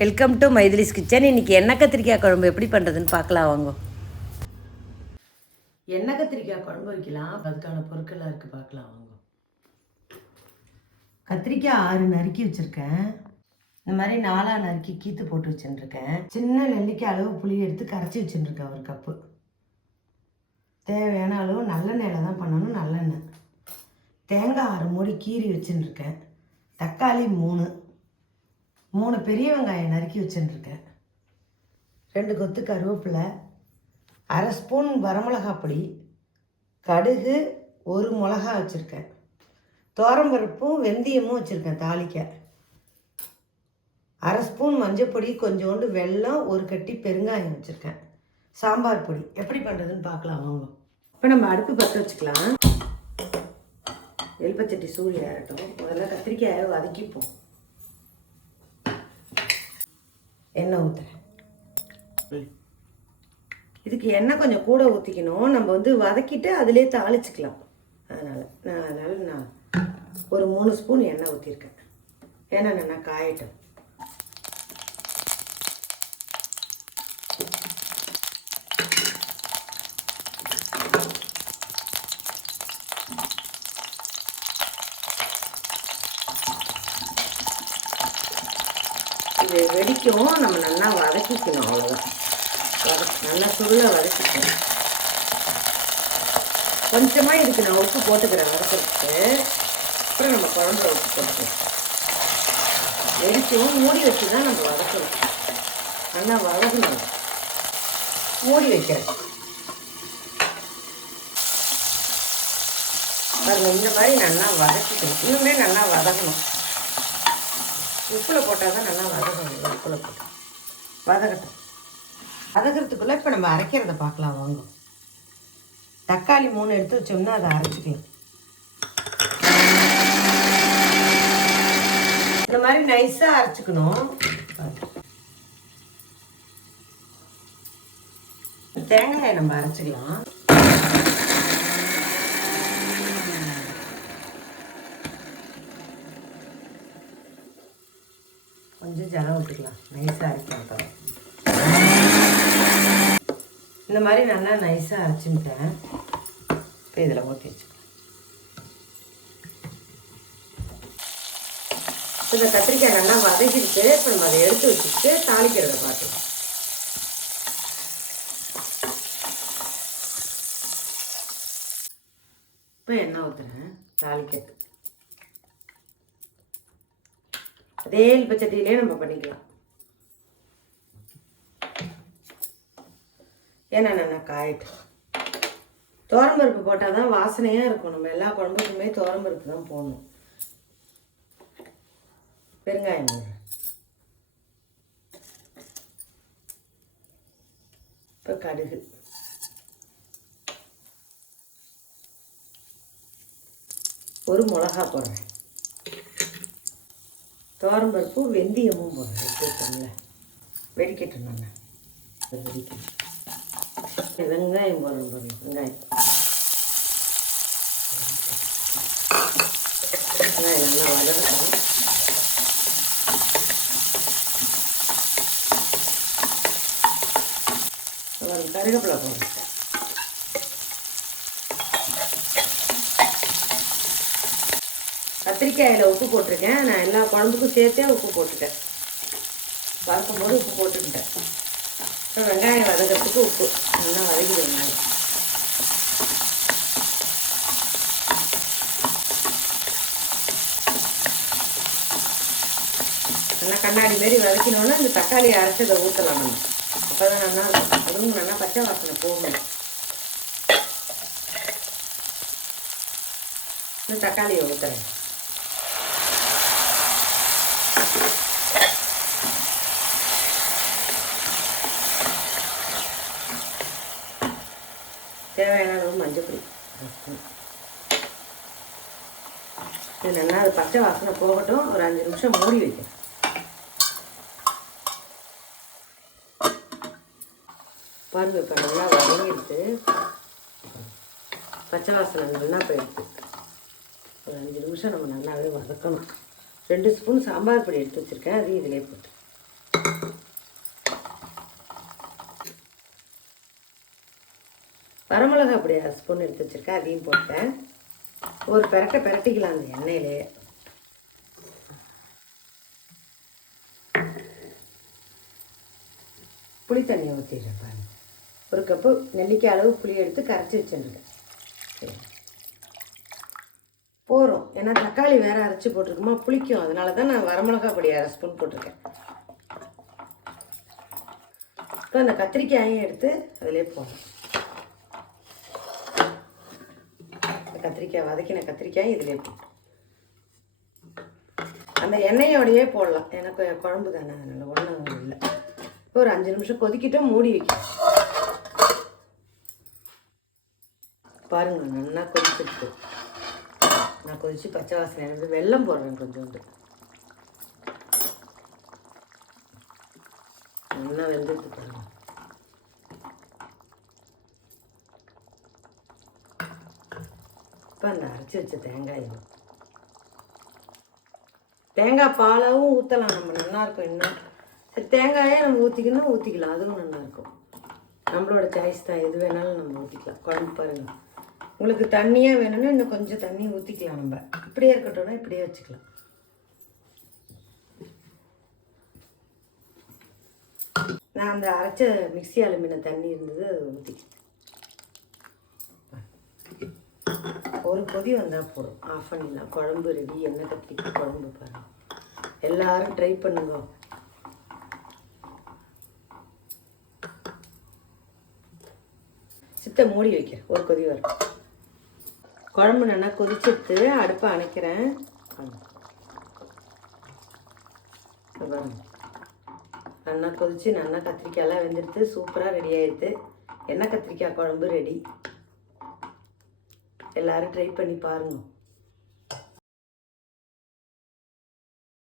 Welcome to மைதிலிஸ் kitchen. இன்றைக்கி எண்ணெய் கத்திரிக்காய் குழம்பு எப்படி பண்ணுறதுன்னு பார்க்கலாம் வாங்க. எண்ணெய் கத்திரிக்காய் குழம்பு வைக்கலாம், அதுக்கான பொருட்கள்லாம் இருக்குது, பார்க்கலாம் வாங்க. கத்திரிக்காய் 6 நறுக்கி வச்சுருக்கேன். இந்த மாதிரி 4 நறுக்கி கீத்து போட்டு வச்சுருக்கேன். சின்ன நெல்லிக்காய் அளவு புளி எடுத்து கரைச்சி வச்சுருக்கேன், 1 கப்பு. தேவையான அளவு நல்லெண்ணெயில் தான் பண்ணணும், நல்லெண்ணெய். தேங்காய் 6 மூடி கீறி வச்சுருக்கேன். தக்காளி 3 பெரிய வெங்காயம் நறுக்கி வச்சுருக்கேன். 2 கொத்து கருவேப்பிலை, 1/2 ஸ்பூன் வரமிளகாய் பொடி, கடுகு, 1 மிளகா வச்சுருக்கேன். துவரம்பருப்பும் வெந்தயமும் வச்சுருக்கேன் தாளிக்க. 1/2 ஸ்பூன் மஞ்சள் பொடி, கொஞ்சோண்டு வெல்லம், 1 கட்டி பெருங்காயம் வச்சுருக்கேன். சாம்பார் பொடி. எப்படி பண்ணுறதுன்னு பார்க்கலாம் வாங்க. இப்போ நம்ம அடுப்பு பற்ற வச்சுக்கலாம். எலுப்பச்சட்டி சூடு ஏறட்டும். முதல்ல கத்திரிக்காயை வதக்கிப்போம். எண்ணெய் ஊற்றுறேன். இதுக்கு எண்ணெய் கொஞ்சம் கூட ஊற்றிக்கணும். நம்ம வதக்கிட்டு அதிலே தாளிச்சிக்கலாம். அதனால் நான் ஒரு 3 ஸ்பூன் எண்ணெய் ஊற்றிருக்கேன். எண்ணெய் நல்லா காயட்டும். இது வெடிக்கும், நம்ம நல்லா வதக்கிக்கணும். அவ்வளோதான், நல்லா சுருள வதக்கிக்கணும். கொஞ்சமாக இதுக்கு நான் உப்பு போட்டுக்கிறேன் வதக்கிறதுக்கு. அப்புறம் நம்ம குழம்புல உப்பு போட்டுக்கலாம். வெடிக்கும், மூடி வச்சு தான் நம்ம வதக்கணும். நல்லா வதக்கணும். மூடி வைக்கிறேன். பாருங்க, இந்த மாதிரி நல்லா வதக்கிக்கணும். இன்னுமே நல்லா வதக்கணும். உப்பில் போட்டால் தான் நல்லா வதக்கணும். உப்பில் போட்டு வதக்கட்டும். வதக்கிறதுக்குள்ளே இப்போ நம்ம அரைக்கிறத பார்க்கலாம் வாங்க. தக்காளி 3 எடுத்து வச்சோம்னா அதை அரைச்சிக்கலாம். இந்த மாதிரி நைஸாக அரைச்சிக்கணும். தேங்காயை நம்ம அரைச்சிக்கலாம். கொஞ்சம் ஜலம் விட்டுக்கலாம், நைஸாக அரைக்கலாம். இந்த மாதிரி நல்லா நைஸாக அரைச்சிட்டேன். இப்போ இதில் ஊற்றி வச்சுக்கலாம். இந்த கத்திரிக்காய் நல்லா வதக்கிட்டு இப்போ நம்ம அதை எடுத்து வச்சுட்டு தாளிக்கிறத பார்க்கலாம். இப்போ எண்ணெய் ஊற்றுறேன் தாளிக்கிறது. அதே எலுப்பச்சட்டியிலே நம்ம பண்ணிக்கலாம். ஏன்னா நல்லா காயட்டும். துவரம்பருப்பு போட்டால் தான் வாசனையாக இருக்கும். நம்ம எல்லா குழம்புக்குமே துவரம்பருப்பு தான் போடணும். பெருங்காயம், இப்போ கடுகு, ஒரு மிளகா போடுறேன். துவரம்பருப்பு வெந்தயமும் போடுறேன். எடுத்துக்கோங்கள, வெடிக்கட்டும். நல்லா வெடிக்கணும். வெங்காயம் போடுறேன். வெங்காயம் நல்லா வதக்கணும். கருவேப்பிலை போடுறேன். கத்திரிக்காயில் உப்பு போட்டிருக்கேன். நான் எல்லா குழம்புக்கும் சேர்த்தே உப்பு போட்டுட்டேன். வதக்கும்போது உப்பு போட்டுக்கிட்டேன். இப்போ வெங்காயம் வதக்கிறதுக்கு உப்பு நல்லா வதக்கிடுவேன். நல்லா கண்ணாடி மாரி வதக்கினோன்னா இந்த தக்காளி அரைச்சதை ஊற்றலாம். நம்ம அப்போ தான் நல்லா இருக்கும். அதுவும் நல்லா பச்சை வாசனை போகணும். இந்த தக்காளியை ஊற்றுறேன். தேவையான அளவு மஞ்சள் பொடி. இது நல்லா அது பச்சை வாசனை போகட்டும். ஒரு 5 நிமிஷம் மூடி வைக்கிறேன். பாருங்க, இப்போ நல்லா வதங்கிடுது. பச்சை வாசனை நல்லா போயிடுது. ஒரு 5 நிமிஷம் நம்ம நல்லாவே வதக்கணும். 2 ஸ்பூன் சாம்பார் பொடி எடுத்து வச்சுருக்கேன், அதையும் இதிலே போட்டு வரமிளகா அப்படி 1 ஸ்பூன் எடுத்து வச்சுருக்கேன், அதையும் போட்டேன். ஒரு பிரட்டிக்கலாம் அந்த எண்ணெயிலே. புளி தண்ணியை ஊற்றிடுறேன் பாருங்க. 1 கப்பு நெல்லிக்காய் அளவு புளி எடுத்து கரைச்சி வச்சுருக்கேன். சரி போகிறோம், ஏன்னா தக்காளி வேறு அரைச்சி போட்டிருக்குமா, புளிக்கும். அதனால தான் நான் வரமிளகா பொடி 1/2 ஸ்பூன் போட்டிருக்கேன். இப்போ அந்த கத்திரிக்காயையும் எடுத்து அதிலே போடணும். கத்திரிக்காய் வதக்கின கத்திரிக்காய் இதிலே போட்டோம். அந்த எண்ணெயோடையே போடலாம், எனக்கு குழம்பு தானே, அதனால் ஒன்றும் இல்லை. இப்போ ஒரு 5 நிமிஷம் கொதிக்கிட்டும், மூடி வைக்கணும். பாருங்க நல்லா கொதிச்சிருக்கு. நான் கொதிச்சு பச்சை வாசனை வந்து வெல்லம் போடுறேன் கொஞ்சோண்டு. நல்லா வெந்துட்டு பாருங்க. இப்போ அந்த அரைச்சி வச்ச தேங்காய் பாலாவும் ஊற்றலாம் நம்ம, நல்லாயிருக்கும். இன்னும் சரி தேங்காயே நம்ம ஊற்றிக்கலாம், அதுவும் நல்லாயிருக்கும். நம்மளோட சாய்ஸ் தான், எது வேணாலும் நம்ம ஊற்றிக்கலாம். குழம்பு பாருங்கள், உங்களுக்கு தண்ணியாக வேணும்னா இன்னும் கொஞ்சம் தண்ணி ஊற்றிக்கலாம். நம்ம இப்படியே இருக்கட்டும்னா இப்படியே வச்சுக்கலாம். நான் அந்த அரைச்ச மிக்ஸி அலுமின தண்ணி இருந்தது, அதை ஊற்றிக்கலாம். ஒரு கொதி வந்தால் போதும், ஆஃப் பண்ணிடலாம். குழம்பு ரெடி. எண்ணெய் கத்திரிக்காய் குழம்பு பாருங்கள், எல்லாரும் ட்ரை பண்ணுங்க. சித்த மூடி வைக்கிறேன், ஒரு கொதி வரும். குழம்பு நல்லா கொதிச்சுட்டு அடுப்பை அணைக்கிறேன். நல்லா கொதிச்சு நல்லா கத்திரிக்காயெல்லாம் வெந்துடுத்து, சூப்பராக ரெடி ஆகிடுது. எண்ணெய் கத்திரிக்காய் குழம்பு ரெடி. எல்லோரும் ட்ரை பண்ணி பாருங்கள்.